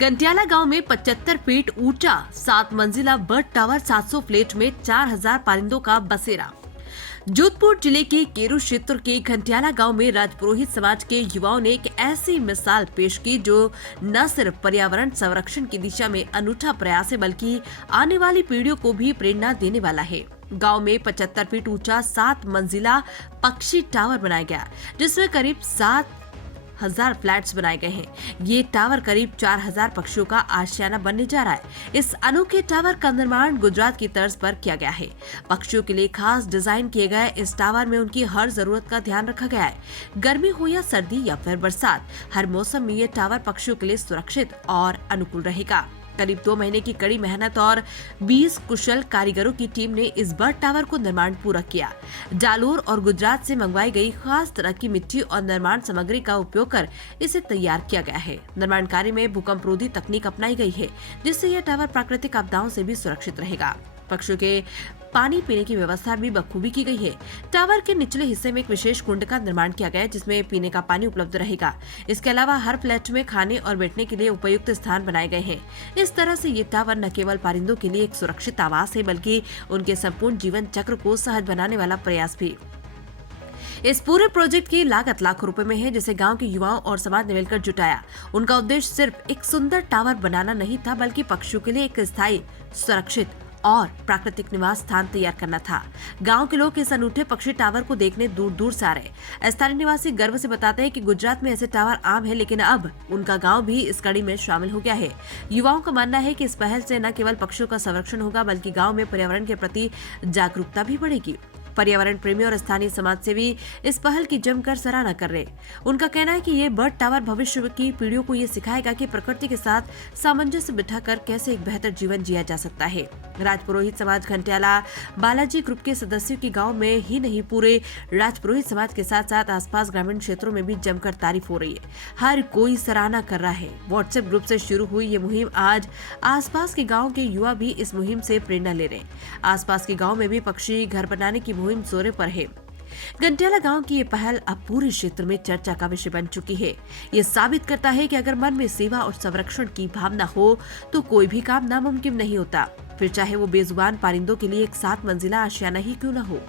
गंटियाला गांव में 75 फीट ऊंचा 7 मंजिला बर्ड टावर 700 फ्लैट में 4000 परिंदों का बसेरा। जोधपुर जिले के केरू क्षेत्र के घंटियाला गांव में राजपुरोहित समाज के युवाओं ने एक ऐसी मिसाल पेश की जो न सिर्फ पर्यावरण संरक्षण की दिशा में अनूठा प्रयास है बल्कि आने वाली पीढ़ियों को भी प्रेरणा देने वाला है। गांव में 75 फीट ऊंचा 7 मंजिला पक्षी टावर बनाया गया, जिसमें करीब 7000 फ्लैट्स बनाए गए हैं। ये टावर करीब 4000 पक्षियों का आशियाना बनने जा रहा है। इस अनोखे टावर का निर्माण गुजरात की तर्ज पर किया गया है। पक्षियों के लिए खास डिजाइन किए गए इस टावर में उनकी हर जरूरत का ध्यान रखा गया है। गर्मी हो या सर्दी या फिर बरसात, हर मौसम में ये टावर पक्षियों के लिए सुरक्षित और अनुकूल रहेगा। करीब 2 महीने की कड़ी मेहनत और 20 कुशल कारीगरों की टीम ने इस बर्ड टावर को निर्माण पूरा किया। जालोर और गुजरात से मंगवाई गई खास तरह की मिट्टी और निर्माण सामग्री का उपयोग कर इसे तैयार किया गया है। निर्माण कार्य में भूकंप रोधी तकनीक अपनाई गई है, जिससे यह टावर प्राकृतिक आपदाओं से भी सुरक्षित रहेगा। पक्षियों के पानी पीने की व्यवस्था भी बखूबी की गई है। टावर के निचले हिस्से में एक विशेष कुंड का निर्माण किया गया है, जिसमें पीने का पानी उपलब्ध रहेगा। इसके अलावा हर फ्लैट में खाने और बैठने के लिए उपयुक्त स्थान बनाए गए हैं। इस तरह से ये टावर न केवल परिंदों के लिए एक सुरक्षित आवास है, बल्कि उनके संपूर्ण जीवन चक्र को सहज बनाने वाला प्रयास भी। इस पूरे प्रोजेक्ट की लागत लाखों रुपए में है, जिसे गांव के युवाओं और समाज ने मिलकर जुटाया। उनका उद्देश्य सिर्फ एक सुंदर टावर बनाना नहीं था, बल्कि पक्षियों के लिए एक स्थायी, सुरक्षित और प्राकृतिक निवास स्थान तैयार करना था। गांव के लोग इस अनूठे पक्षी टावर को देखने दूर दूर से आ रहे। स्थानीय निवासी गर्व से बताते हैं कि गुजरात में ऐसे टावर आम है, लेकिन अब उनका गांव भी इस कड़ी में शामिल हो गया है। युवाओं का मानना है कि इस पहल से न केवल पक्षियों का संरक्षण होगा, बल्कि गांव में पर्यावरण के प्रति जागरूकता भी बढ़ेगी। पर्यावरण प्रेमी और स्थानीय समाज सेवी इस पहल की जमकर सराहना कर रहे। उनका कहना है कि ये बर्ड टावर भविष्य की पीढ़ियों को ये सिखाएगा कि प्रकृति के साथ सामंजस्य बिठाकर कैसे एक बेहतर जीवन जिया जा सकता है। राजपुरोहित समाज घंटियाला बालाजी ग्रुप के सदस्यों की गांव में ही नहीं, पूरे राजपुरोहित समाज के साथ साथ आसपास ग्रामीण क्षेत्रों में भी जमकर तारीफ हो रही है। हर कोई सराहना कर रहा है। व्हाट्सएप ग्रुप से शुरू हुई ये मुहिम आज आसपास के गाँव के युवा भी इस मुहिम से प्रेरणा ले रहे हैं। आसपास के गाँव में भी पक्षी घर बनाने की मुहिम जोरों पर है। घंटियाला गांव की ये पहल अब पूरे क्षेत्र में चर्चा का विषय बन चुकी है। ये साबित करता है कि अगर मन में सेवा और संरक्षण की भावना हो तो कोई भी काम नामुमकिन नहीं होता, फिर चाहे वो बेजुबान परिंदों के लिए एक 7 मंजिला आशियाना ही क्यों न हो।